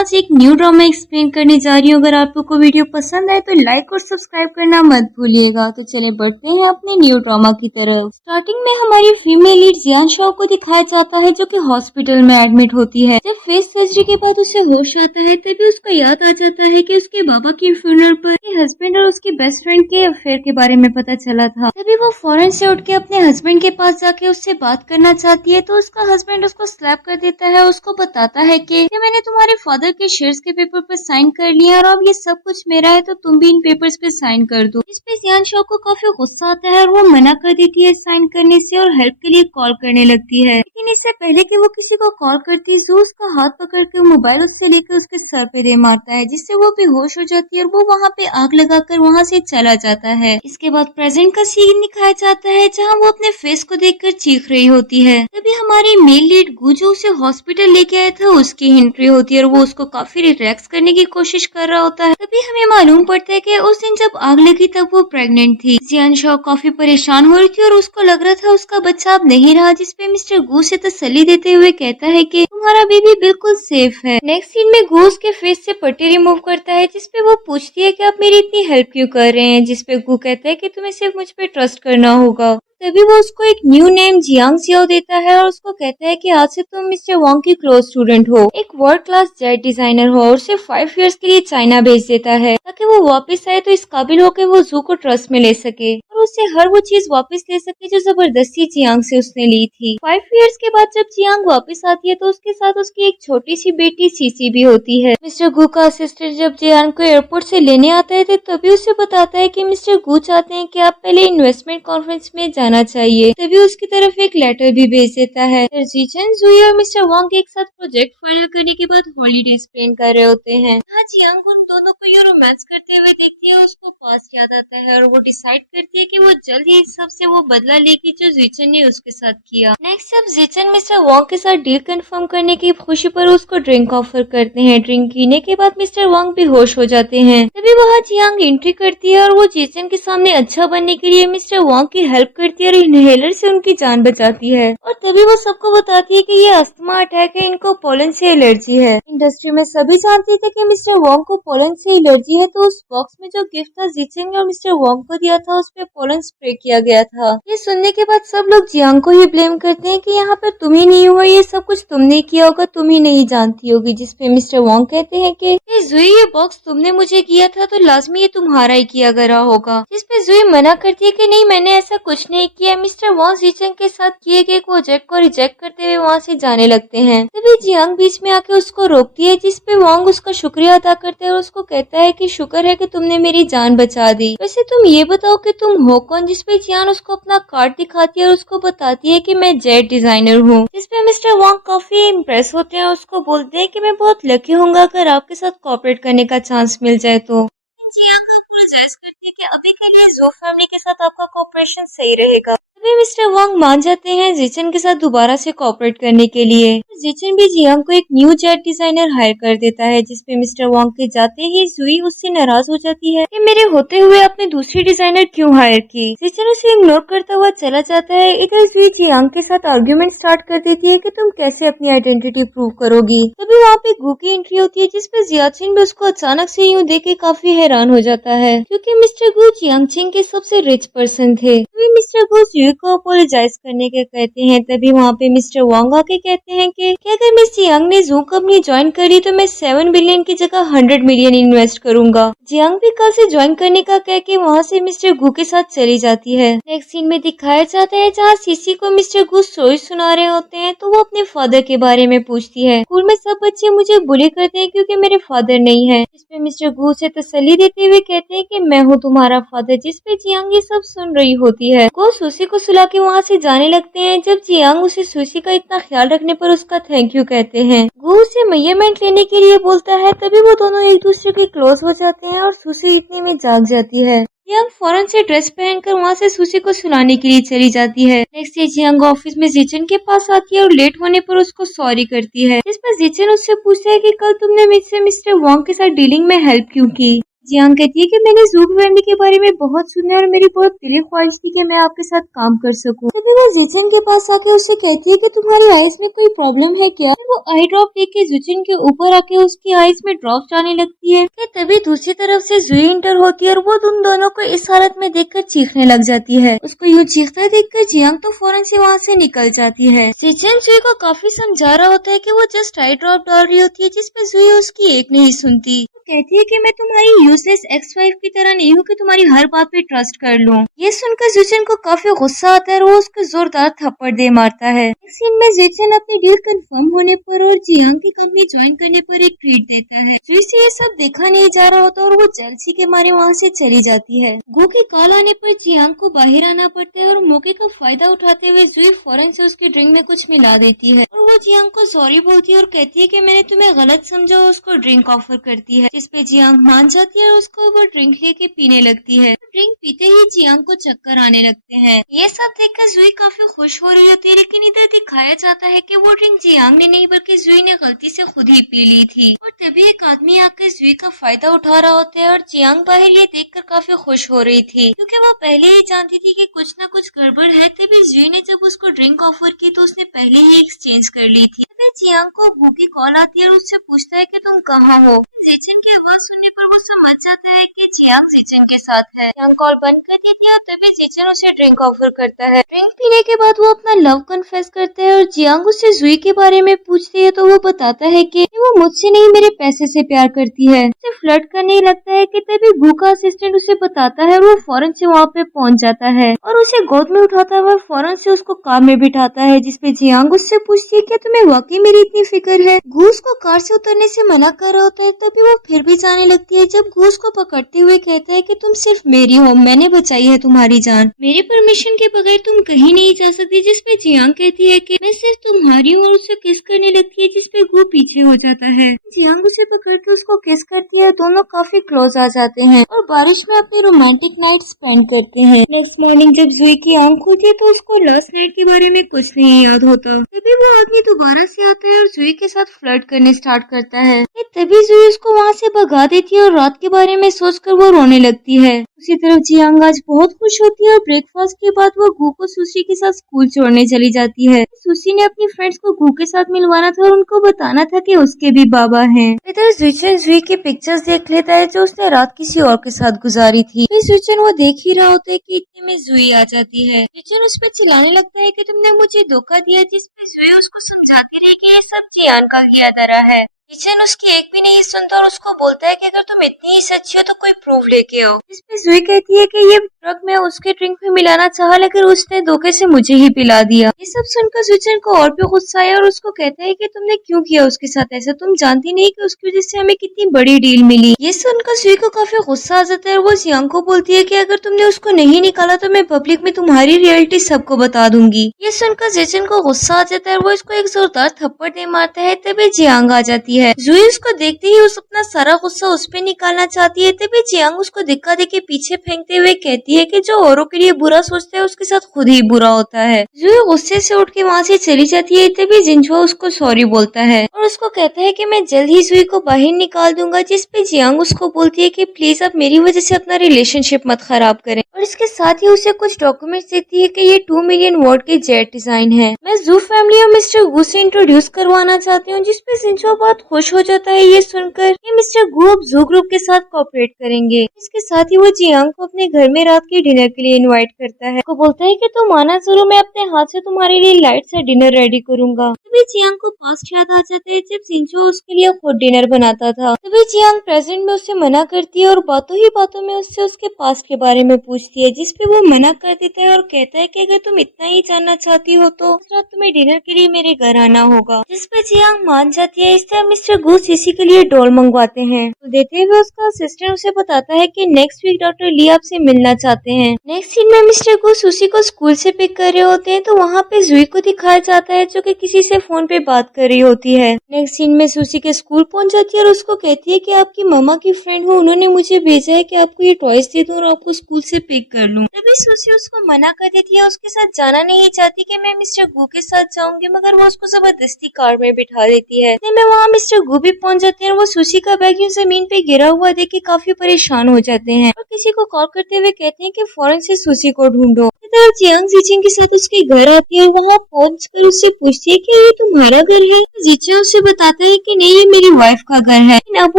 आज एक new drama explain करने जा रही हूँ। अगर आपको कोई वीडियो पसंद आए तो लाइक और सब्सक्राइब करना मत भूलिएगा। तो चले बढ़ते हैं अपने न्यू ड्रामा की तरफ। स्टार्टिंग में हमारी फीमेल लीड जियान शाओ को दिखाया जाता है जो कि हॉस्पिटल में एडमिट होती है। जब फेस सर्जरी के बाद उसे होश आता है तभी उसको याद आ जाता है कि उसके बाबा की फ्यूनरल पर हस्बैंड और उसकी बेस्ट फ्रेंड के अफेयर के बारे में पता चला था। तभी वो फौरन से उठ के अपने हस्बैंड के पास जाके उससे बात करना चाहती है तो उसका हस्बैंड उसको स्लैप कर देता है। उसको बताता है कि मैंने तुम्हारे फादर के शेयर्स के पेपर पर साइन कर लिया और अब ये सब कुछ मेरा है तो तुम भी इन पेपर्स पे साइन कर दो। इस पे जियान शाओ को काफी गुस्सा आता है और वो मना कर देती है साइन करने से और हेल्प के लिए कॉल करने लगती है। लेकिन इससे पहले कि वो किसी को कॉल करती जू उसका हाथ पकड़ के मोबाइल उससे लेकर उसके सर पे दे मारता है जिससे वो बेहोश हो जाती है और वो वहाँ पे आग लगाकर वहाँ से चला जाता है। इसके बाद प्रेजेंट का सीन दिखाया जाता है जहाँ वो अपने फेस को देखकर चीख रही होती है। तभी हमारी मेल लीड गू जो उसे हॉस्पिटल लेके आया था उसकी एंट्री होती है और वो उसको काफी रिलैक्स करने की कोशिश कर रहा होता है। तभी हमें मालूम पड़ता है कि उस दिन जब आग लगी तब वो प्रेग्नेंट थी। जियान शाओ काफी परेशान हो रही थी और उसको लग रहा था उसका बच्चा अब नहीं रहा, जिसपे मिस्टर गू से तसल्ली देते हुए कहता है कि तुम्हारा बेबी बिल्कुल सेफ है। नेक्स्ट सीन में गू उसके फेस से पट्टी रिमूव करता है जिसपे वो पूछती है कि आप मेरी इतनी हेल्प क्यों कर रहे हैं, जिसपे गू कहता है कि तुम्हें सिर्फ मुझ पे ट्रस्ट करना होगा। तभी वो उसको एक न्यू नेम जियांग जियाओ देता है और उसको कहता है कि आज से तुम मिस्टर वांग की क्लोज स्टूडेंट हो, एक वर्ल्ड क्लास जेट डिजाइनर हो और उसे 5 इयर्स के लिए चाइना भेज देता है ताकि वो वापस आए तो इस काबिल हो के वो जू को ट्रस्ट में ले सके और उससे हर वो चीज वापस ले सके जो जबरदस्ती जियांग से उसने ली थी। 5 इयर्स के बाद जब जियांग वापस आती है तो उसके साथ उसकी एक छोटी सी बेटी सीसी भी होती है। मिस्टर गू का असिस्टेंट जब जियांग को एयरपोर्ट से लेने आता है तभी उसे बताता है कि मिस्टर गू चाहते हैं कि आप पहले इन्वेस्टमेंट कॉन्फ्रेंस में जाना चाहिए। तभी उसकी तरफ एक लेटर भी भेज देता है। जीचन, जुई और मिस्टर वांग एक साथ प्रोजेक्ट फाइनल करने के बाद हॉलीडे स्पेंड कर रहे होते हैं। हाँ, जियांग उन दोनों को ये रोमांस करते हुए देखती है, उसको पास याद आता है और वो डिसाइड करती है कि वो जल्द ही इस सब से वो बदला लेगी जो जीचन ने उसके साथ किया। नेक्स्ट जब जीचन मिस्टर वांग के साथ डील कंफर्म करने की खुशी पर उसको ड्रिंक ऑफर करते हैं। ड्रिंक पीने के बाद मिस्टर वांग बेहोश हो जाते हैं। तभी वहाँ जियांग एंट्री करती है और वो जीचन के सामने अच्छा बनने के लिए मिस्टर वांग की हेल्प करती है और इनहेलर से उनकी जान बचाती है। और तभी वो सबको बताती है कि ये अस्थमा अटैक है, इनको पोलन से एलर्जी है। इंडस्ट्री में सभी जानते थे कि मिस्टर वांग को पोलन से एलर्जी है, तो उस बॉक्स में जो गिफ्ट था जीचेंग और मिस्टर वांग को दिया था उस पे पोलन स्प्रे किया गया था। ये सुनने के बाद सब लोग जियांग को ही ब्लेम करते हैं कि यहाँ पर तुम ही नहीं हो, ये सब कुछ तुमने किया होगा, तुम ही नहीं जानती होगी। जिसपे मिस्टर वांग कहते हैं कि जुई ये बॉक्स तुमने मुझे किया था तो लाजमी ये तुम्हारा ही किया गया होगा। जिसपे जुई मना करती है कि नहीं, मैंने ऐसा कुछ नहीं किया। मिस्टर वांग जीचेंग के साथ किए गए प्रोजेक्ट को रिजेक्ट करते हुए वहाँ से जाने लगते हैं। तभी जियांग बीच में आके उसको रोकती है जिसपे वांग उसका शुक्रिया अदा करते हैं और उसको कहता है कि शुक्र है कि तुमने मेरी जान बचा दी। वैसे तुम ये बताओ कि तुम हो कौन। जिसपे जियांग उसको अपना कार्ड दिखाती है और उसको बताती है कि मैं जेट डिजाइनर हूँ। जिसपे मिस्टर वांग काफी इम्प्रेस होते हैं और उसको बोलते हैं कि मैं बहुत लकी होऊंगा अगर आपके साथ कोऑपरेट करने का चांस मिल जाए तो। जियांग अप्रोलाइज करती है कि अभी के लिए जो फैमिली के साथ आपका कोऑपरेशन सही रहेगा। तभी मिस्टर वांग मान जाते हैं जीचन के साथ दोबारा से कोऑपरेट करने के लिए। जीचन भी जियांग को एक न्यू जेट डिजाइनर हायर कर देता है। जिसपे मिस्टर वांग के जाते ही जुई उससे नाराज हो जाती है कि मेरे होते हुए आपने दूसरी डिजाइनर क्यों हायर की। जीचन उसे इग्नोर करता हुआ चला जाता है। इधर जुई जियांग के साथ आर्ग्यूमेंट स्टार्ट कर देती है कि तुम कैसे अपनी आइडेंटिटी प्रूव करोगी। तभी वहाँ पे गू की एंट्री होती है जिसपे जियाचिन भी उसको अचानक से यूँ देख के काफी हैरान हो जाता है क्योंकि मिस्टर गू जियांगचिन के सबसे रिच पर्सन थे। मिस्टर गू जुई को अपोलोजाइज करने के कहते हैं। तभी वहाँ पे मिस्टर वांग आके कहते हैं कि अगर मिस जियांग ने जू कंपनी ज्वाइन करी तो मैं 7 बिलियन की जगह 100 मिलियन इन्वेस्ट करूंगा। जियांग भी कल से ज्वाइन करने का कह के वहाँ से मिस्टर गू के साथ चली जाती है। नेक्स्ट सीन में दिखाया जाता है जहाँ सीसी को मिस्टर गू स्टोरी सुना रहे होते हैं तो वो अपने फादर के बारे में पूछती है। स्कूल में सब बच्चे मुझे बुली करते हैं क्योंकि मेरे फादर नहीं है। जिसपे मिस्टर गू से तसल्ली देते हुए कहते हैं कि मैं हूँ तुम्हारा फादर। जिसपे जियांग ये सब सुन रही होती है। गो सुशी को सुला के वहाँ से जाने लगते हैं। जब जियांग उसे सुशी का इतना ख्याल रखने पर उसका थैंक यू कहते हैं। गो उसे मेजरमेंट लेने के लिए बोलता है। तभी वो दोनों एक दूसरे के क्लोज हो जाते हैं और सुशी इतने में जाग जाती है। जियांग फौरन से ड्रेस पहनकर वहाँ से सुशी को सुलाने के लिए चली जाती है। नेक्स्ट डे जियांग ऑफिस में जीचन के पास आती है और लेट होने पर उसको सॉरी करती है। इस पर जीचन उससे पूछता है कि कल तुमने मुझसे मिस्टर वांग के साथ डीलिंग में हेल्प क्यों की। जियांग कहती है कि मैंने जू फैमिली के बारे में बहुत सुना है और मेरी बहुत दिली ख्वाहिश थी कि मैं आपके साथ काम कर सकूं। तभी वो जुचिन के पास आके उससे कहती है कि तुम्हारी आईज में कोई प्रॉब्लम है क्या? वो आई ड्रॉप लेके के जुचिन के ऊपर आके उसकी आईज में ड्रॉप्स आने लगती है कि तभी दूसरी तरफ से जुई इंटर होती है और वो उन दोनों को इस हालत में देखकर चीखने लग जाती है। उसको यूँ चीखता देखकर जियांग तो फौरन से वहाँ से निकल जाती है। जिचिन जुई को काफी समझा रहा होता है कि वो जस्ट आई ड्रॉप डाल रही होती है, जिसपे जुई उसकी एक नहीं सुनती। कहती है कि मैं तुम्हारी यूजलेस एक्स वाइफ की तरह नहीं हूँ कि तुम्हारी हर बात पे ट्रस्ट कर लूं। ये सुनकर जुचिन को काफी गुस्सा आता है और वो उसको जोरदार थप्पड़ दे मारता है। इस सीन में जुचिन अपनी डील कंफर्म होने पर और जियांग की कंपनी ज्वाइन करने पर एक ट्रीट देता है। जुई से ये सब देखा नहीं जा रहा होता और वो जेलसी के मारे वहाँ से चली जाती है। गो की कॉल आने पर जियांग को बाहर आना पड़ता है और मौके का फायदा उठाते हुए जुई फौरन से उसकी ड्रिंक में कुछ मिला देती है और वो जियांग को सॉरी बोलती है और कहती है कि मैंने तुम्हें गलत समझा और उसको ड्रिंक ऑफर करती है, जिसपे जियांग मान जाती है और उसको वो ड्रिंक लेके पीने लगती है। ड्रिंक पीते ही जियांग को चक्कर आने लगते हैं। ये सब देखकर जुई काफी खुश हो रही होती है, लेकिन इधर दिखाया जाता है कि वो ड्रिंक जियांग ने नहीं बल्कि जुई ने गलती से खुद ही पी ली थी। और तभी एक आदमी आकर जुई का फायदा उठा रहा होता है और जियांग बाहर ये देखकर काफी खुश हो रही थी, क्योंकि वो पहले ही जानती थी कि कुछ न कुछ गड़बड़ है। तभी जुई ने जब उसको ड्रिंक ऑफर की तो उसने पहले ही एक्सचेंज कर ली थी। तभी जियांग को गू की कॉल आती है और उससे पूछता है कि तुम कहाँ हो। जिचिन की आवाज सुनने पर वो समझ जाता है कि जियांग जिचिन के साथ है। जियांग कॉल बंद कर देती है और तभी जिचिन उसे ड्रिंक ऑफर करता है। ड्रिंक पीने के बाद वो अपना लव कन्फेस करता है और जियांग उससे जुई के बारे में पूछती है तो वो बताता है कि वो मुझसे नहीं मेरे पैसे से प्यार करती है। उसे फ्लर्ट करने लगता है कि तभी गू का असिस्टेंट उसे बताता है और वो फौरन से वहाँ पे पहुँच जाता है और उसे गोद में उठाता है और फौरन से उसको कार में बिठाता है, जिसपे जियांग उससे पूछती है कि तुम्हें वाकई मेरी इतनी फिक्र है। गू उसको कार से उतरने से मना कर रहा होता है, तभी वो फिर भी जाने लगती है जब गू उसको पकड़ते हुए कहता है कि तुम सिर्फ मेरी हो, मैंने बचाई है तुम्हारी जान, मेरे परमिशन के बगैर तुम कहीं नहीं जा सकती। जिसपे जियांग कहती है कि मैं सिर्फ तुम्हारी हूँ और उसे किस करने लगती है, जिसपे गू पीछे हो जाता है। जियांग उसे पकड़ के उसको किस करती है, दोनों काफी क्लोज आ जाते हैं और बारिश में अपनी रोमांटिक नाइट स्पेंड करते हैं। नेक्स्ट मॉर्निंग जब जुई की आंख खुलती है तो उसको लास्ट नाइट के बारे में कुछ नहीं याद होता। तभी वो आदमी दोबारा से आता है और जुई के साथ फ्लर्ट करने स्टार्ट करता है। तभी जुई उसको वहाँ से भगा देती है और रात के बारे में सोचकर वो रोने लगती है। उसी तरफ जियांग आज बहुत खुश होती है और ब्रेकफास्ट के बाद वो गू को सुशी के साथ स्कूल छोड़ने चली जाती है। सुशी ने अपनी फ्रेंड्स को गू के साथ मिलवाना था और उनको बताना था कि उसके भी बाबा हैं। इधर जुचन जुई की पिक्चर्स देख लेता है जो उसने रात किसी और के साथ गुजारी थी। फिर जुचन वो देख ही रहा होता है कि इतने में जुई आ जाती है। जुचन उस पर चिल्लाने लगता है कि तुमने मुझे धोखा दिया, जिसपे जुई उसको समझाती रही कि ये सब जियान का किया धरा है। जिचन उसकी एक भी नहीं सुनता और उसको बोलता है कि अगर तुम इतनी ही सच्ची हो तो कोई प्रूफ लेके आओ। इसमें जुई कहती है कि ये ड्रग मैं उसके ड्रिंक में मिलाना चाहा, लेकिन उसने धोखे से मुझे ही पिला दिया। ये सब सुनकर जुचन को और भी गुस्सा आया और उसको कहता है कि तुमने क्यों किया उसके साथ ऐसा, तुम जानती नहीं कि उसकी वजह से हमें कितनी बड़ी डील मिली। ये सुनकर जुई को काफी गुस्सा आ जाता है और वो जियांग को बोलती है कि अगर तुमने उसको नहीं निकाला तो मैं पब्लिक में तुम्हारी रियलिटी सबको बता दूंगी। ये सुनकर जिचन को गुस्सा आ जाता है और वो इसको एक जोरदार थप्पड़ दे मारता है। तभी जियांग आ जाती है। जुई उसको देखते ही उस अपना सारा गुस्सा उस पे निकालना चाहती है। तभी जियांग उसको धक्का देके पीछे फेंकते हुए कहती है कि जो औरों के लिए बुरा सोचता है उसके साथ खुद ही बुरा होता है। जुई गुस्से से उठ के वहाँ से चली जाती है। तभी जिनजुआ उसको सॉरी बोलता है और उसको कहता है कि मैं जल्द ही जुई को बाहर निकाल दूंगा, जिसपे जियांग उसको बोलती है कि प्लीज आप मेरी वजह से अपना रिलेशनशिप मत खराब करें और इसके साथ ही उसे कुछ डॉक्यूमेंट्स देती है कि ये 2 मिलियन वॉट के जेट डिजाइन है। मैं जू फैमिली और मिस्टर गू से इंट्रोड्यूस करवाना चाहती हूँ, जिसपे जिनजुआ बहुत खुश हो जाता है ये सुनकर कि मिस्टर गू अब जू ग्रुप के साथ कोऑपरेट करेंगे। इसके साथ ही वो जियांग को अपने घर में रात के डिनर के लिए इनवाइट करता है। वो बोलता है कि तुम आना जरूर, मैं अपने हाथ से तुम्हारे लिए लाइट सा डिनर रेडी करूंगा। तभी जियांग को पास्ट याद आ जाता है जब जिनजुआ उसके लिए खुद डिनर बनाता था। तभी जियांग प्रेजेंट में उसे मना करती है और बातों ही बातों में उससे उसके पास्ट के बारे में पूछती है, जिसपे वो मना कर देता है और कहता है कि अगर तुम इतना ही जानना चाहती हो तो इस रात तुम्हें डिनर के लिए मेरे घर आना होगा। जिसपे जियांग मान जाती है। इस तरह मिस्टर गू सीसी के लिए डॉल मंगवाते हैं। तो देते हुए उसका असिस्टेंट उसे बताता है कि नेक्स्ट वीक डॉक्टर ली आपसे मिलना चाहते हैं। नेक्स्ट सीन में मिस्टर गू सुशी को स्कूल से पिक कर रहे होते हैं तो वहाँ पे जुई को दिखाया जाता है जो कि किसी से फोन पे बात कर रही होती है। नेक्स्ट सीन में सुशी के स्कूल पहुंच जाती है और उसको कहती है कि आपकी मामा की फ्रेंड हो, उन्होंने मुझे भेजा है कि आपको ये टॉयज दे दूं और आपको स्कूल से पिक कर लूं। तभी सुशी उसको मना कर देती है, उसके साथ जाना नहीं चाहती कि मैं मिस्टर गू के साथ जाऊंगी, मगर वो उसको जबरदस्ती कार में बिठा देती है। मैं वहाँ मिस्टर गु भी पहुंच जाते हैं और वो सुशी का बैग यूं जमीन पे गिरा हुआ देख के काफी परेशान हो जाते हैं और किसी को कॉल करते हुए कहते हैं कि फौरन से सुशी को ढूंढो। तरफ जियांग जीचिंग के साथ उसके घर आती है और वहाँ पहुंच कर उससे पूछती है कि ये तुम्हारा घर है। जीचिंग उसे बताता है कि नहीं, ये मेरी वाइफ का घर है। लेकिन अब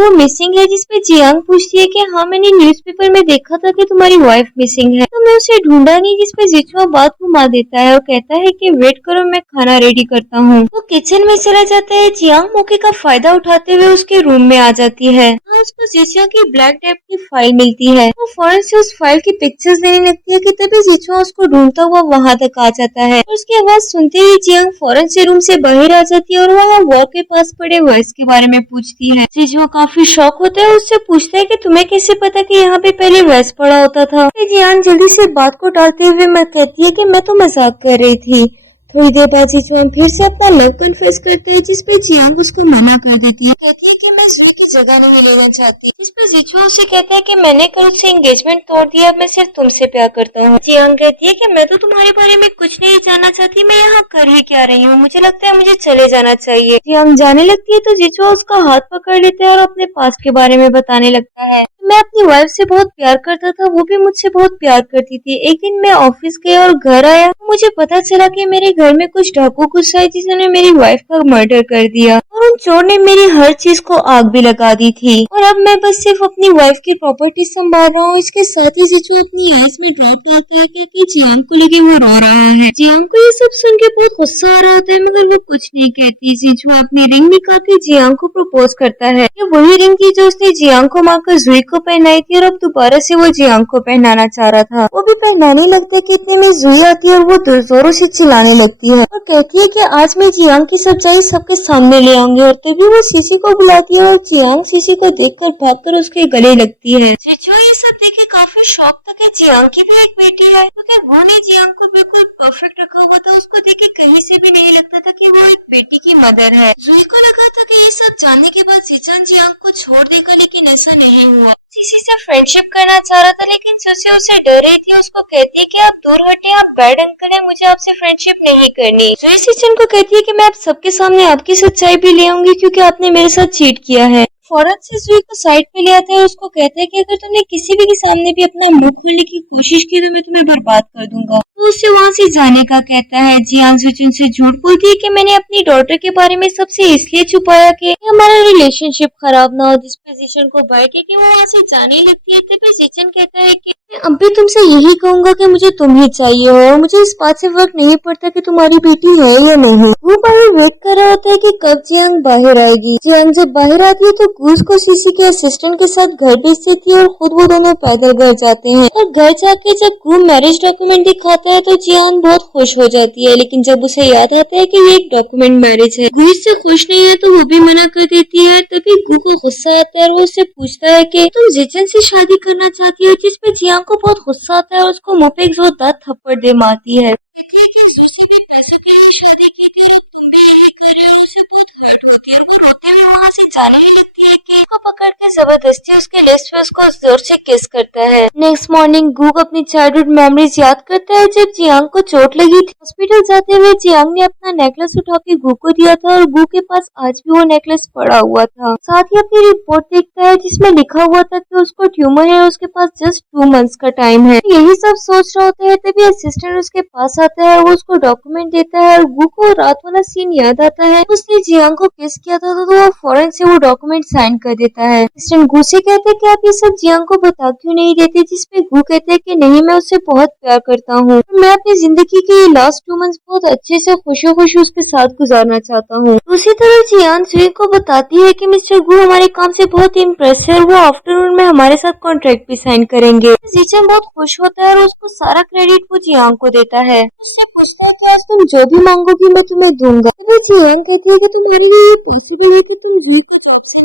वो मिसिंग है, जिसपे जियांग पूछती है कि हाँ, मैंने न्यूज़पेपर में देखा था कि तुम्हारी वाइफ मिसिंग है, तो मैं उसे ढूंढा नहीं। जिसपे जिचुआ बात घुमा देता है और कहता है कि वेट करो, मैं खाना रेडी करता हूँ। वो किचन में चला जाता है। जियांग मौके का फायदा उठाते हुए उसके रूम में आ जाती है। उसको जिचुआ की ब्लैक डेप की फाइल मिलती है। वो फौरन से उस फाइल की पिक्चर्स लेने लगती है कि तभी जिचुआ उसको ढूंढता हुआ वहां तक आ जाता है। उसकी आवाज सुनते ही जियांग फौरन से रूम से बाहर आ जाती है और वहाँ वॉल के पास पड़े वर्स के बारे में पूछती है। जिचुआ काफी शॉक होता है, उससे पूछता है कि तुम्हें कैसे पता कि यहाँ पे पहले वर्स पड़ा होता था। जियांग जल्दी से बात को टालते हुए मैं कहती है कि मैं तो मजाक कर रही थी। थोड़ी देर बाद जिचुआ फिर से अपना लव कन्फेस करता है, जिसपे जियांग उसको मना कर देती है, कहती है कि मैं जुई की जगह नहीं लेना चाहती। जिसपे जिचुआ उसे कहता है कि मैंने कल से एंगेजमेंट तोड़ दिया, अब मैं सिर्फ तुमसे प्यार करता हूँ। जियांग कहती है कि मैं तो तुम्हारे बारे में कुछ नहीं जानना चाहती, मैं यहाँ कर ही क्या रही हूँ, मुझे लगता है मुझे चले जाना चाहिए। जियांग जाने लगती है तो जिचुआ उसका हाथ पकड़ लेता है और अपने पास्ट के बारे में बताने लगता है। मैं अपनी वाइफ से बहुत प्यार करता था, वो भी मुझसे बहुत प्यार करती थी। एक दिन मैं ऑफिस गया और घर आया, मुझे पता चला कि मेरे घर में कुछ डाकू घुस आए जिन्होंने मेरी वाइफ का मर्डर कर दिया और उन चोर ने मेरी हर चीज को आग भी लगा दी थी और अब मैं बस सिर्फ अपनी वाइफ की प्रॉपर्टी संभाल रहा हूँ। इसके साथ ही जिचू अपनी आईज में ड्रॉप डालता है क्योंकि जियांग को लगे वो रो रहा है। जियांग को ये सब सुन के बहुत गुस्सा आ रहा होता है, मगर वो कुछ नहीं कहती। जिचू अपनी रिंग निकाल के जियांग को प्रपोज करता है। ये वही रिंग थी जो उसने जियांग को मारकर जुई को पहनाई थी और अब दोबारा से वो जियांग को पहनाना चाह रहा था। वो भी पहनाने लगता है कि इतने में जुई आती है और वो जोरों से चिल्लाने लगती है और कहती है कि आज मैं जियांग की सच्चाई सबके सामने ले आऊंगी। और तभी वो सीसी को बुलाती है और जियांग सीसी को देखकर भागकर उसके गले लगती है। जिचुआ ये सब देख के काफी शॉक था कि जियांग की भी एक बेटी है, क्योंकि वो ने जियांग को बिल्कुल परफेक्ट रखा हुआ था। उसको देख के कहीं से भी नहीं लगता था कि वो एक बेटी की मदर है। जुई को लगा था कि ये सब जानने के बाद जिचान जियांग को छोड़ देगा, लेकिन ऐसा नहीं हुआ। सीसी से फ्रेंडशिप करना चाह रहा था, लेकिन सुसी उसे डर रही थी। उसको कहती है कि आप दूर हटे, आप बैड अंकल है, मुझे आपसे फ्रेंडशिप नहीं करनी। जुई सिचन को कहती है कि मैं आप सबके सामने आपकी सच्चाई भी ले आऊंगी क्योंकि आपने मेरे साथ चीट किया है। फौरन से जुई को साइड पे ले आता है और उसको कहता है कि अगर तुमने किसी भी के सामने भी अपना मुंह खोलने की कोशिश की तो मैं तुम्हें बर्बाद कर दूंगा। वो उससे वहाँ से जाने का कहता है। जियांग जुचिन से झूठ बोलती है कि मैंने अपनी डॉटर के बारे में सबसे इसलिए छुपाया कि हमारा रिलेशनशिप खराब ना हो। जिस पोजीशन को बैठ के वो वहाँ से जाने लगती है तभी जिचन कहता है कि मैं अब भी तुमसे यही कहूंगा कि मुझे तुम ही चाहिए हो और मुझे इस बात से फर्क नहीं पड़ता कि तुम्हारी बेटी है या नहीं। वो बाहर वेट कर रहा होता है कि कब जियांग बाहर आएगी। जियांग जब बाहर आती है तो गूस को सीसी के असिस्टेंट के साथ घर भेज देती है और खुद वो दोनों पैदल घर जाते हैं। और घर जाके जब गू मैरिज डॉक्यूमेंट दिखाता है तो जियांग बहुत खुश हो जाती है, लेकिन जब उसे याद आता है कि ये एक डॉक्यूमेंट मैरिज है, गू इससे खुश नहीं है तो वो भी मना कर देती है। तभी गू को गुस्सा आता है और वो उससे पूछता है कि तुम जिचन से शादी करना चाहती हो, जिसपे जियांग को बहुत गुस्सा आता है और उसको मुंह पे एक जोरदार थप्पड़ दे मारती है। रोते हुए वहाँ से जाने ही लगती है कि उसको पकड़ के जबरदस्ती उसके लिप्स पे उसको जोर से किस करता है। नेक्स्ट मॉर्निंग गूग अपनी चाइल्डहुड मेमोरीज याद करता है जब जियांग को चोट लगी थी। हॉस्पिटल जाते हुए जियांग ने अपना नेकलेस उठा के गू को दिया था और गू के पास आज भी वो नेकलेस पड़ा हुआ था। साथ ही अपनी रिपोर्ट देखता है जिसमें लिखा हुआ था कि उसको ट्यूमर है और उसके पास जस्ट 2 मंथ्स का टाइम है। यही सब सोच रहा होता है तभी असिस्टेंट उसके पास आता है, वो उसको डॉक्यूमेंट देता है और गू को रात वाला सीन याद आता है। उसने जियांग को किस किया था तो वो फौरन से वो डॉक्यूमेंट साइन कर देता है। असिस्टेंट गू से कहते हैं कि आप ये सब जियांग को बता क्यों नहीं देते, जिसपे गू कहते हैं कि नहीं, मैं उससे बहुत प्यार करता हूँ, मैं अपनी जिंदगी के ये लास्ट 2 मंथ्स बहुत अच्छे से खुशो खुश उसके साथ गुजारना चाहता हूँ। दूसरी तरफ जियांग जुई को बताती है कि मिस्टर गू हमारे काम से बहुत इम्प्रेस है और वो आफ्टरनून में हमारे साथ कॉन्ट्रैक्ट भी साइन करेंगे। जिचन बहुत खुश होता है और उसको सारा क्रेडिट वो जियांग को देता है। उससे पूछता है कि आज तुम जो भी मांगोगी मैं तुम्हें दूंगा। तो जियांग कहती है कि तुम्हारे लिए ये पॉसिबल है कि तुम जुई की जॉब से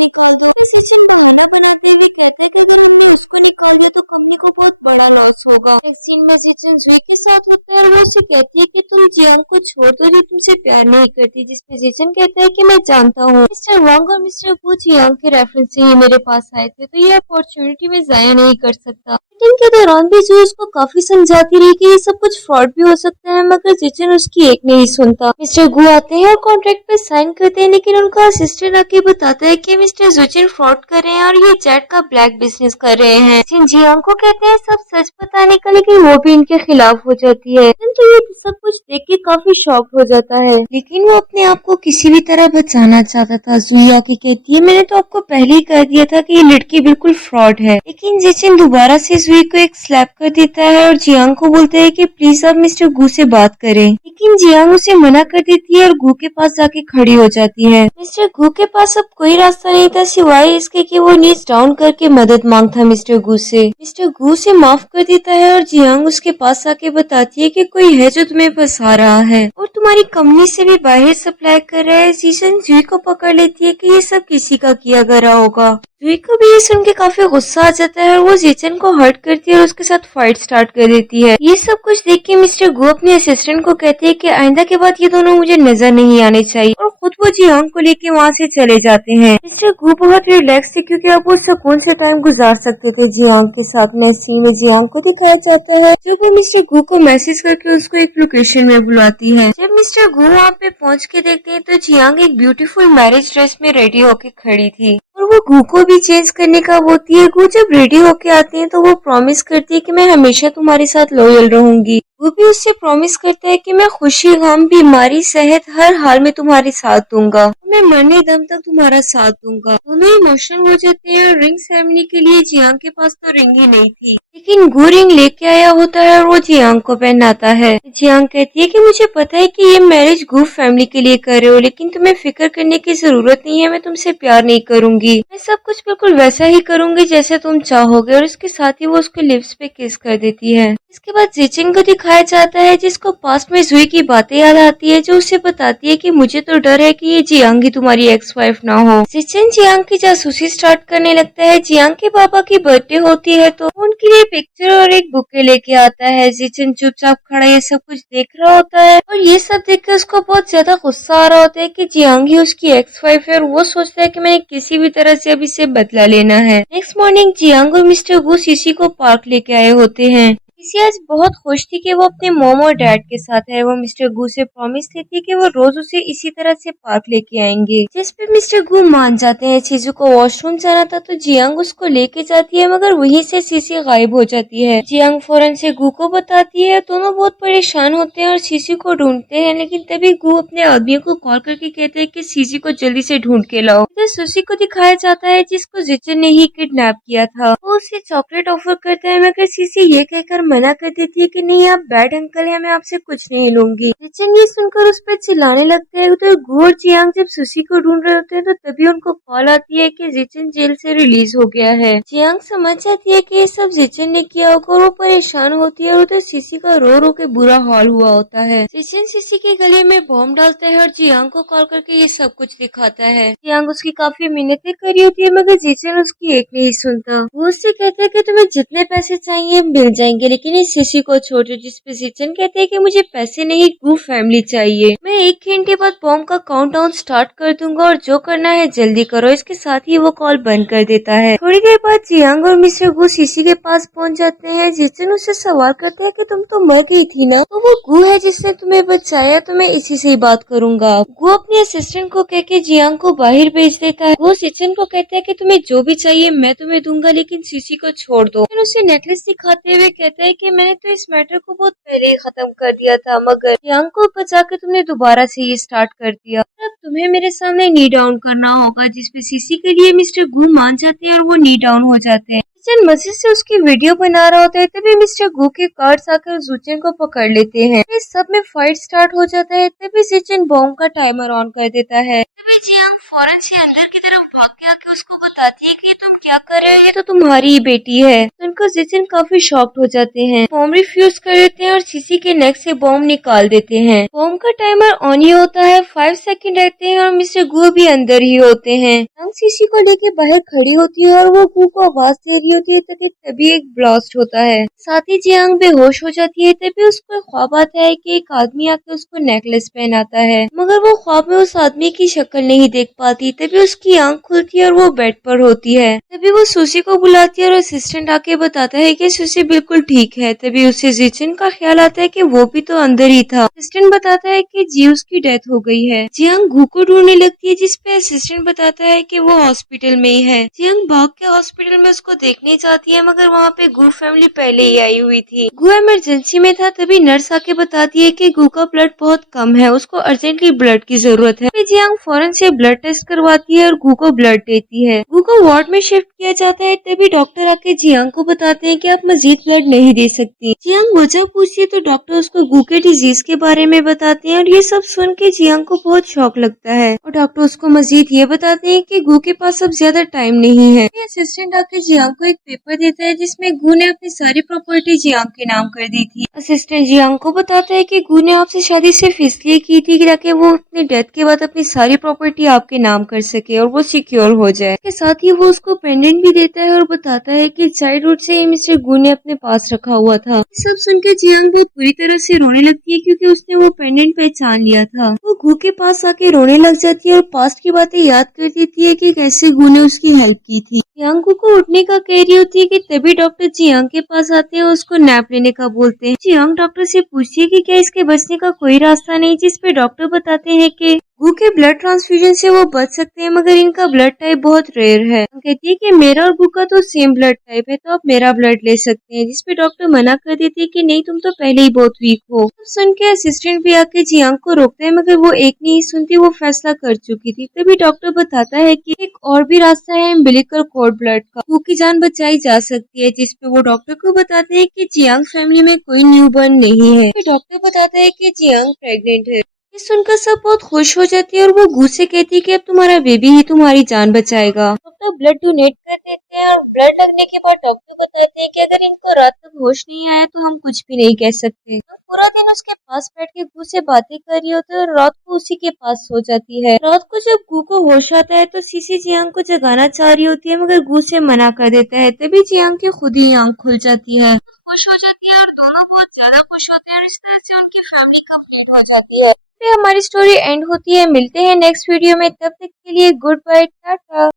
हमने उसको निकाल दिया तो कंपनी को बहुत बड़ा लॉस होगा। इस सीन में जिचन जुई के साथ होता है और वो उसे कहती है कि तुम जियांग को छोड़ दो जो तुमसे प्यार नहीं करती, जिसपे जिचन कहता है कि मैं जानता हूँ मिस्टर वांग और मिस्टर गु जियांग के रेफरेंस से ही मेरे पास आए थे, तो ये अपॉर्चुनिटी मैं जाया नहीं कर सकता। मीटिंग के दौरान भी जो उसको काफी समझाती रही कि ये सब कुछ फ्रॉड भी हो सकता है, मगर जिचन उसकी एक नहीं सुनता। मिस्टर गु आते हैं और कॉन्ट्रैक्ट पे साइन करते हैं, लेकिन उनका असिस्टेंट आके बताता है कि मिस्टर जिचन फ्रॉड कर रहे हैं और ये जेट का ब्लैक बिजनेस कर रहे हैं। जिन जियांग को कहते हैं सब सच बताने का, लेकिन वो भी इनके खिलाफ हो जाती है। तो ये सब कुछ देख के काफी शॉक हो जाता है, लेकिन वो अपने आप को किसी भी तरह बचाना चाहता था। जुई आके कहती है मैंने तो आपको पहले ही कह दिया था कि ये लड़की बिल्कुल फ्रॉड है, लेकिन जिचिन दोबारा से जुई को एक स्लैप कर देता है और जियांग को बोलता है कि प्लीज आप मिस्टर गु से बात करें, लेकिन जियांग उसे मना कर देती है और गु के पास जाके खड़ी हो जाती है। मिस्टर गु के पास अब कोई रास्ता नहीं था सिवाय इसके कि वो नीज डाउन करके मदद मांगता मिस्टर गु से। मिस्टर गु से माफ कर देता है और जियांग उसके पास आके बताती है कि कोई है जो तुम्हें फंसा रहा है और तुम्हारी कंपनी से भी बाहर सप्लाई कर रहा है। जीसन जुई को पकड़ लेती है कि ये सब किसी का किया करा होगा। जुई को भी ये सुन के काफी गुस्सा आ जाता है और वो जीचन को हर्ट करती है और उसके साथ फाइट स्टार्ट कर देती है। ये सब कुछ देख के मिस्टर गु अपने असिस्टेंट को कहते हैं कि आइंदा के बाद ये दोनों मुझे नजर नहीं आने चाहिए, और खुद वो जियांग को लेके वहाँ से चले जाते हैं। मिस्टर गु बहुत रिलैक्स थे क्योंकि अब वो सुकून से टाइम गुजार सकते थे जियांग के साथ। नसीब में जियांग को दिखाया जाता है जो भी मिस्टर गु को मैसेज करके उसको एक लोकेशन में बुलाती है। जब मिस्टर गु वहाँ पे पहुँच के देखते हैं तो जियांग एक ब्यूटीफुल मैरिज ड्रेस में रेडी होके खड़ी थी और वो गु को भी चेंज करने का होती है। गु जब रेडी होके आती है तो वो प्रॉमिस करती है कि मैं हमेशा तुम्हारे साथ लॉयल रहूंगी। वो भी उससे प्रॉमिस करता है कि मैं खुशी, गम, बीमारी, सेहत हर हाल में तुम्हारे साथ दूंगा, मैं मरने दम तक तुम्हारा साथ दूंगा। दोनों इमोशनल हो जाते हैं और रिंग सेरेमनी के लिए जियांग के पास तो रिंग ही नहीं थी, लेकिन गु रिंग लेके आया होता है और वो जियांग को पहनाता है। जियांग कहती है कि मुझे पता है कि ये मैरिज गु फैमिली के लिए कर रहे हो, लेकिन तुम्हें फिक्र करने की जरूरत नहीं है, मैं तुमसे प्यार नहीं करूंगी, मैं सब कुछ बिल्कुल वैसा ही करूंगी जैसे तुम चाहोगे। और इसके साथ ही वो उसके लिप्स पे किस कर देती है। इसके बाद जिचिन को दिखाया जाता है जिसको पास्ट में जुई की बातें याद आती है, जो उसे बताती है कि मुझे तो डर है कि ये जियांग ही तुम्हारी एक्स वाइफ ना हो। जिचिन जियांग की जासूसी स्टार्ट करने लगता है। जियांग के पापा की बर्थडे होती है तो उनके लिए पिक्चर और एक बुके लेके आता है। जिचिन चुपचाप खड़ा ये सब कुछ देख रहा होता है और ये सब देख के उसको बहुत ज्यादा गुस्सा आ रहा होता है कि जियांग ही उसकी एक्स वाइफ है और वो सोचता है कि मैंने किसी भी तरह से अब इसे बदला लेना है। नेक्स्ट मॉर्निंग जियांग और मिस्टर गु सीसी को पार्क लेके आए होते हैं। सीसी आज बहुत खुश थी कि वो अपने मॉम और डैड के साथ है। वो मिस्टर गु से प्रॉमिस लेती है कि वो रोज उसे इसी तरह से पार्क लेके आएंगे, जिस पे मिस्टर गु मान जाते हैं। सीसी को वॉशरूम जाना था तो जियांग उसको लेके जाती है, मगर वहीं से सीसी गायब हो जाती है। जियांग फौरन से गु को बताती है। दोनों बहुत परेशान होते हैं और सीसी को ढूंढते हैं, लेकिन तभी गु अपने आदमियों को कॉल करके कहते हैं कि सीसी को जल्दी से ढूंढ के लाओ। तो सुसी को दिखाया जाता है जिसको जिचिन ने ही किडनैप किया था। वो उसे चॉकलेट ऑफर करता है, मगर सीसी ये कहकर मना कर देती है कि नहीं आप बैड अंकल है, मैं आपसे कुछ नहीं लूंगी। जिचिन ये सुनकर उस पर चिल्लाने लगते हैं। उधर गु और जियांग जब सुसी को ढूंढ रहे होते हैं तो तभी उनको कॉल आती है कि जिचिन जेल से रिलीज हो गया है। जियांग समझ जाती है कि ये सब जिचिन ने किया होगा और वो परेशान होती है और उधर सीसी का रो रो के बुरा हाल हुआ होता है। जिचिन सीसी के गले में बॉम्ब डालता है और जियांग को कॉल करके ये सब कुछ दिखाता है। जियांग उसकी काफी मिन्नतें करी होती है, मगर जिचिन उसकी एक नहीं सुनता। वो उससे कहता है कि तुम्हें जितने पैसे चाहिए मिल जाएंगे, लेकिन इस सीसी को छोड़ो। जिस पे जिचिन कहते हैं कि मुझे पैसे नहीं गु फैमिली चाहिए, मैं 1 घंटे बाद बॉम्ब का काउंटडाउन स्टार्ट कर दूंगा और जो करना है जल्दी करो। इसके साथ ही वो कॉल बंद कर देता है। थोड़ी देर बाद जियांग और मिस्टर गु सीसी के पास पहुंच जाते हैं। जिचिन उससे सवाल करते हैं कि तुम तो मर गई थी ना, तो वो गु है जिसने तुम्हें बचाया, तो मैं इसी से ही बात करूंगा। गु अपने असिस्टेंट को कह के जियांग को बाहर भेज देता है। वो जिचिन को कहता है कि तुम्हें जो भी चाहिए मैं तुम्हें दूंगा, लेकिन सीसी को छोड़ दो। फिर उसे नेकलेस दिखाते हुए कहता है कि मैंने तो इस मैटर को बहुत पहले ही खत्म कर दिया था, मगर जियांग को बचा के तुमने दोबारा से ये स्टार्ट कर दिया। अब तुम्हें मेरे सामने नी डाउन करना होगा, जिसपे सीसी के लिए मिस्टर गु मान जाते हैं और वो नी डाउन हो जाते हैं। जिचिन मस्जिद से उसकी वीडियो बना रहा होता है, तभी मिस्टर गु के कार्ड्स आकर जिचिन को पकड़ लेते हैं। इस सब में फाइट स्टार्ट हो जाता है। तभी जिचिन बॉम्ब का टाइमर ऑन कर देता है। तभी जियांग फौरन से अंदर की तरफ भाग के आके उसको बताती है कि तुम क्या कर रहे हो, ये तो तुम्हारी ही बेटी है। सुनकर का जितिन काफी शॉक्ड हो जाते हैं, बॉम्ब रिफ्यूज कर देते हैं और सीसी के नेक से बॉम्ब निकाल देते हैं। बॉम्ब का टाइमर ऑन ही होता है, 5 सेकंड रहते हैं और मिस्टर गु भी अंदर ही होते हैं। जियांग सीसी को लेके बाहर खड़ी होती है और वो गु को आवाज दे रही होती है, तभी एक ब्लास्ट होता है। साथ ही जियांग बेहोश हो जाती है। तभी उसको ख्वाब आता है कि एक आदमी आके उसको नेकलेस पहनाता है, मगर वो ख्वाब में उस आदमी की शक्ल नहीं देख पाती। तभी उसकी आंख खुलती है और वो बेड पर होती है। तभी वो सुसी को बुलाती है और असिस्टेंट आके बताता है कि सुसी बिल्कुल ठीक है। तभी उसे जिचिन का ख्याल आता है कि वो भी तो अंदर ही था। असिस्टेंट बताता है कि जियूस की डेथ हो गई है। जियांग गु को ढूंढने लगती है, जिसपे असिस्टेंट बताता है कि वो हॉस्पिटल में ही है। जियांग भाग के हॉस्पिटल में उसको देखने जाती है, मगर वहाँ पे गु फैमिली पहले ही आई हुई थी। गु इमरजेंसी में था। तभी नर्स आके बताती है कि गु का ब्लड बहुत कम है, उसको अर्जेंटली ब्लड की जरूरत है। जियांग फौरन से ब्लड टेस्ट करवाती है और गु को ब्लड देती है। गु को वार्ड में शिफ्ट किया जाता है। तभी डॉक्टर आके जियांग को बताते हैं कि आप मजीद ब्लड नहीं दे सकती। जियांग वजह पूछती है तो डॉक्टर उसको गु के डिजीज के बारे में बताते हैं और ये सब सुन के जियांग को बहुत शौक लगता है और डॉक्टर उसको मजीद ये बताते हैं कि गु के पास अब ज्यादा टाइम नहीं है। असिस्टेंट आके जियांग को एक पेपर देता है जिसमें गु ने अपनी सारी प्रॉपर्टी जियांग के नाम कर दी थी। असिस्टेंट जियांग को बताता है कि गु ने आपसे शादी सिर्फ इसलिए की थी ताकि वो अपनी डेथ के बाद अपनी सारी प्रॉपर्टी आपके नाम कर सके और वो सिक्योर हो जाए। इसके साथ ही वो उसको पेंडेंट भी देता है और बताता है कि चाइल्डहुड से ही मिस्टर गु ने अपने पास रखा हुआ था। सब सुनकर जियांग बहुत बुरी तरह से रोने लगती है क्योंकि उसने वो पेंडेंट पहचान लिया था। वो गु के पास आके रोने लग जाती है और पास्ट की बातें याद कर देती है कि कैसे गु ने उसकी हेल्प की थी। जियांग गु को उठने का कह रही होती है कि तभी डॉक्टर जियांग के पास आते हैं और उसको नैप लेने का बोलते हैं। जियांग डॉक्टर से पूछती है कि क्या इसके बचने का कोई रास्ता नहीं, जिस पे डॉक्टर बताते हैं कि गु के ब्लड ट्रांसफ्यूजन से वो बच सकते हैं, मगर इनका ब्लड टाइप बहुत रेयर है। कहती है कि मेरा और गु का तो सेम ब्लड टाइप है, तो आप मेरा ब्लड ले सकते हैं, जिसपे डॉक्टर मना कर देती है कि नहीं, तुम तो पहले ही बहुत वीक हो। सुन के असिस्टेंट भी आके जियांग को रोकता है, मगर वो एक नहीं सुनती, वो फैसला कर चुकी थी। तभी डॉक्टर बताता है कि एक और भी रास्ता है अम्बिलिकल कॉर्ड ब्लड का, गु की जान बचाई जा सकती है, जिसपे वो डॉक्टर को बताते हैं कि जियांग फैमिली में कोई न्यूबॉर्न नहीं है। डॉक्टर बताता है कि जियांग प्रेग्नेंट है। ये सुनकर सब बहुत खुश हो जाती है और वो गु से कहती है कि अब तुम्हारा बेबी ही तुम्हारी जान बचाएगा। डॉक्टर ब्लड डोनेट कर देते हैं और ब्लड लगने के बाद डॉक्टर बताते हैं कि अगर इनको रात तक होश नहीं आया तो हम कुछ भी नहीं कह सकते। तो पूरा दिन उसके पास बैठ के गु से बातें कर रही होती है और रात को उसी के पास सो जाती है। रात को जब गु को होश आता है तो सीसी जियांग को जगाना चाह रही होती है, मगर गु से मना कर देता है। तभी जियांग की खुद ही आंख खुल जाती है, खुश हो जाती है और दोनों बहुत ज्यादा खुश होते हैं और इस तरह से उनकी फैमिली कंप्लीट हो जाती है। फिर हमारी स्टोरी एंड होती है। मिलते हैं नेक्स्ट वीडियो में, तब तक के लिए गुड बाय, टाटा।